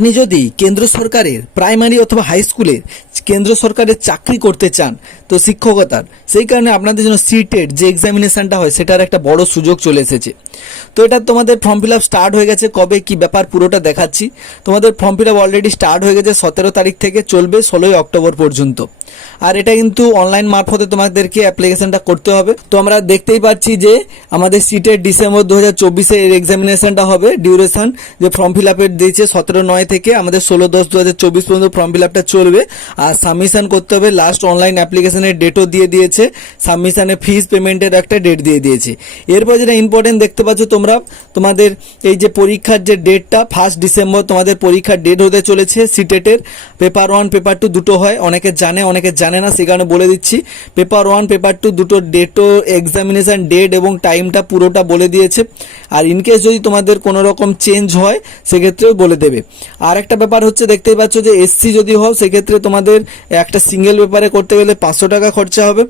আপনি যদি কেন্দ্র সরকারের প্রাইমারি অথবা হাই স্কুলে কেন্দ্র সরকারের চাকরি করতে চান তো শিক্ষকতার, সেই কারণে আপনাদের জন্য সিটেট যে এক্সামিনেশনটা হয় সেটার একটা বড় সুযোগ চলে এসেছে। তো এটা তোমাদের ফর্ম ফিল আপ স্টার্ট হয়ে গেছে, কবে কি ব্যাপার পুরোটা দেখাচ্ছি। তোমাদের form fill up already start হয়ে গেছে 17 তারিখ থেকে, চলবে 16 অক্টোবর পর্যন্ত। আর এটা কিন্তু অনলাইন মারফতে তোমাদেরকে অ্যাপ্লিকেশনটা করতে হবে। তো আমরা দেখতেই পাচ্ছি যে আমাদের সিটেট ডিসেম্বর 2024 এর এক্সামিনেশনটা হবে। ডিউরেশন যে ফর্ম ফিল আপের দিয়েছে 17/9 থেকে আমাদের 16/10/2024 পর্যন্ত ফর্ম ফিল আপটা চলবে। আর সাবমিশন করতে হবে, লাস্ট অনলাইন অ্যাপ্লিকেশনের ডেটও দিয়ে দিয়েছে, সাবমিশনের ফিস পেমেন্টের একটা ডেট দিয়ে দিয়েছে। এরপর যেটা ইম্পর্টেন্ট দেখতে পাচ্ছ তোমরা, তোমাদের এই যে পরীক্ষার যে ডেটটা 1 ডিসেম্বর তোমাদের পরীক্ষার ডেট হতে চলেছে। সিটেটের পেপার 1 পেপার 2 দুটো হয়, অনেকে জানে অনেকে জানে না, সেই কারণে বলে দিচ্ছি। পেপার 1 পেপার 2 দুটো ডেটও, এক্সামিনেশন ডেট এবং টাইমটা পুরোটা বলে দিয়েছে। আর ইনকেস যদি তোমাদের কোনো রকম চেঞ্জ হয় সেক্ষেত্রেও বলে দেবে। আর একটা ব্যাপার হচ্ছে, দেখতেই পাচ্ছ যে এসসি যদি হও সেক্ষেত্রে তোমাদের একটা সিঙ্গেল পেপারে করতে গেলে 500 টাকা খরচা হবে।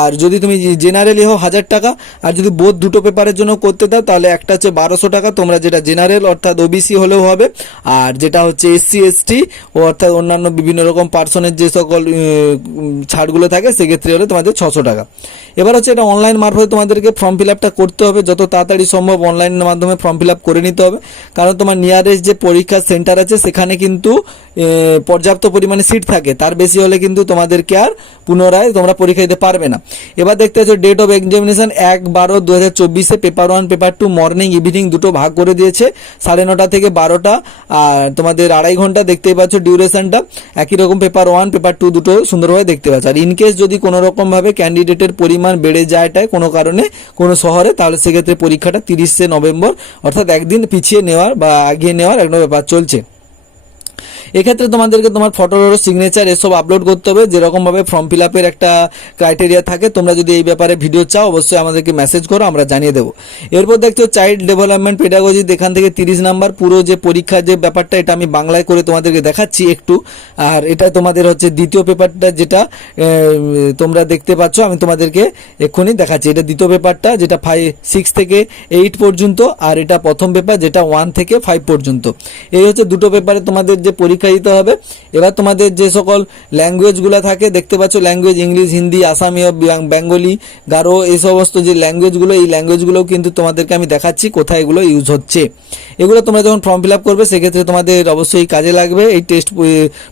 আর যদি তুমি জেনারেলি হও 1000 টাকা। আর যদি বোধ দুটো পেপারের জন্য করতে দাও তাহলে একটা হচ্ছে 1200 টাকা, তোমরা যেটা জেনারেল অর্থাৎ ওবিসি হলেও হবে। আর যেটা হচ্ছে এসসি এসটি ও অর্থাৎ অন্যান্য বিভিন্ন রকম পার্সনের যে সকল ছাড়গুলো থাকে সেক্ষেত্রে হলে তোমাদের 600 টাকা। এবার হচ্ছে এটা অনলাইন মারফতে তোমাদেরকে ফর্ম ফিল আপটা করতে হবে, যত তাড়াতাড়ি সম্ভব অনলাইনের মাধ্যমে ফর্ম ফিল আপ করে নিতে হবে। কারণ তোমার নিয়ারেস্ট যে পরীক্ষার সেন্টার আছে সেখানে কিন্তু পর্যাপ্ত পরিমাণে সিট থাকে, তার বেশি হলে কিন্তু তোমাদেরকে আর পুনরায় তোমরা পরীক্ষা দিতে পারবে না। এবার দেখতে পাচ্ছ date of examination 1/12/2024 paper 1 paper 2 morning evening দুটো ভাগ করে দিয়েছে, 9:30 থেকে 12টা। আর তোমাদের 2.5 ঘন্টা দেখতেই পাচ্ছ ডিউরেশনটা। একই রকম পেপার 1 পেপার 2 দুটো সুন্দরভাবে দেখতে পাচ্ছ। আর ইনকেস যদি কোনো রকমভাবে ক্যান্ডিডেটের পরিমাণ বেড়ে যায় কোনো কারণে কোনো শহরে, তাহলে সেক্ষেত্রে পরীক্ষাটা 30 নভেম্বর অর্থাৎ একদিন পিছিয়ে নেওয়ার বা আগিয়ে নেওয়ার একটা ব্যাপার চলছে। এক্ষেত্রে তোমাদেরকে তোমার ফটোর সিগনেচার এসব আপলোড করতে হবে, যেরকমভাবে ফর্ম ফিল আপের একটা ক্রাইটেরিয়া থাকে। তোমরা যদি এই ব্যাপারে ভিডিও চাও অবশ্যই আমাদেরকে মেসেজ করো, আমরা জানিয়ে দেবো। এরপর দেখছো চাইল্ড ডেভেলপমেন্ট পেডাগজি, এখান থেকে 30 নাম্বার পুরো যে পরীক্ষার যে ব্যাপারটা, এটা আমি বাংলায় করে তোমাদেরকে দেখাচ্ছি একটু। আর এটা তোমাদের হচ্ছে দ্বিতীয় পেপারটা, যেটা তোমরা দেখতে পাচ্ছ, আমি তোমাদেরকে এক্ষুনি দেখাচ্ছি। এটা দ্বিতীয় পেপারটা যেটা 6 থেকে 8 পর্যন্ত, আর এটা প্রথম পেপার যেটা 1 থেকে 5 পর্যন্ত। এই হচ্ছে দুটো পেপারে তোমাদের যে পরীক্ষা দিতে হবে। এবার তোমাদের যে সকল ল্যাঙ্গুয়েজগুলো থাকে দেখতে পাচ্ছ, ল্যাঙ্গুয়েজ ইংলিশ, হিন্দি, আসামি, বেঙ্গলি, গারো, এই সমস্ত যে ল্যাঙ্গুয়েজগুলো, এই ল্যাঙ্গুয়েজগুলোও কিন্তু তোমাদেরকে আমি দেখাচ্ছি কোথায় এগুলো ইউজ হচ্ছে। এগুলো তোমরা যখন ফর্ম ফিল আপ করবে সেক্ষেত্রে তোমাদের অবশ্যই কাজে লাগবে এই টেস্ট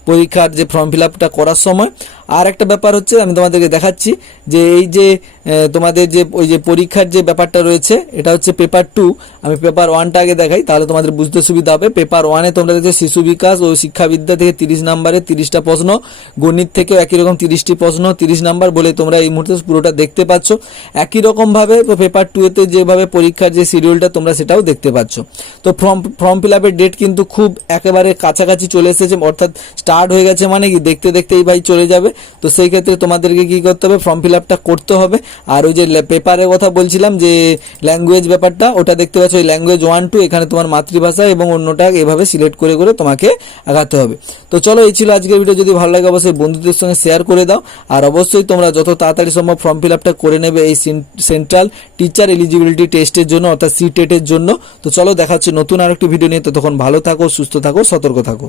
পরীক্ষার যে ফর্ম ফিল আপটা করার সময়। আর একটা ব্যাপার হচ্ছে, আমি তোমাদেরকে দেখাচ্ছি যে এই যে তোমাদের যে ওই যে পরীক্ষার যে ব্যাপারটা রয়েছে, এটা হচ্ছে পেপার 2। আমি পেপার 1টা আগে দেখাই, তাহলে তোমাদের বুঝতে সুবিধা হবে। পেপার 1-এ তোমরা দেখছো শিশু বিকাশ ও শিক্ষাবিদ্যা থেকে 30 নাম্বারে 30টা প্রশ্ন, গণিত থেকে একই রকম 30টি প্রশ্ন 30 নাম্বার বলে তোমরা এই মুহূর্তে পুরোটা দেখতে পাচ্ছ। একই রকমভাবে পেপার 2-এতে যেভাবে পরীক্ষার যে শিডিউলটা তোমরা সেটাও দেখতে পাচ্ছ। তো ফর্ম ফিল আপের ডেট কিন্তু খুব একেবারে কাছাকাছি চলে এসেছে, অর্থাৎ স্টার্ট হয়ে গেছে, মানে কি দেখতে দেখতে এই ভাই চলে যাবে। তো সেই ক্ষেত্রে তোমাদেরকে কি করতে হবে, ফর্ম ফিল আপটা করতে হবে। আর ওই যে পেপারের কথা বলছিলাম যে ল্যাঙ্গুয়েজ ব্যাপারটা, ওটা দেখতে পাচ্ছ ওই ল্যাঙ্গুয়েজ 1-2, এখানে তোমার মাতৃভাষা এবং অন্যটা এভাবে সিলেক্ট করে করে তোমাকে আগাতে হবে। তো চলো, এই ছিল আজকের ভিডিও। যদি ভালো লাগে অবশ্যই বন্ধুদের সঙ্গে শেয়ার করে দাও। আর অবশ্যই তোমরা যত তাড়াতাড়ি সম্ভব ফর্ম ফিল আপটা করে নেবে এই সেন্ট্রাল টিচার এলিজিবিলিটি টেস্টের জন্য অর্থাৎ সিটেটের জন্য। তো চলো, দেখা হচ্ছে নতুন আরেকটি ভিডিও নিয়ে। ততক্ষণ ভালো থাকো, সুস্থ থাকো, সতর্ক থাকো।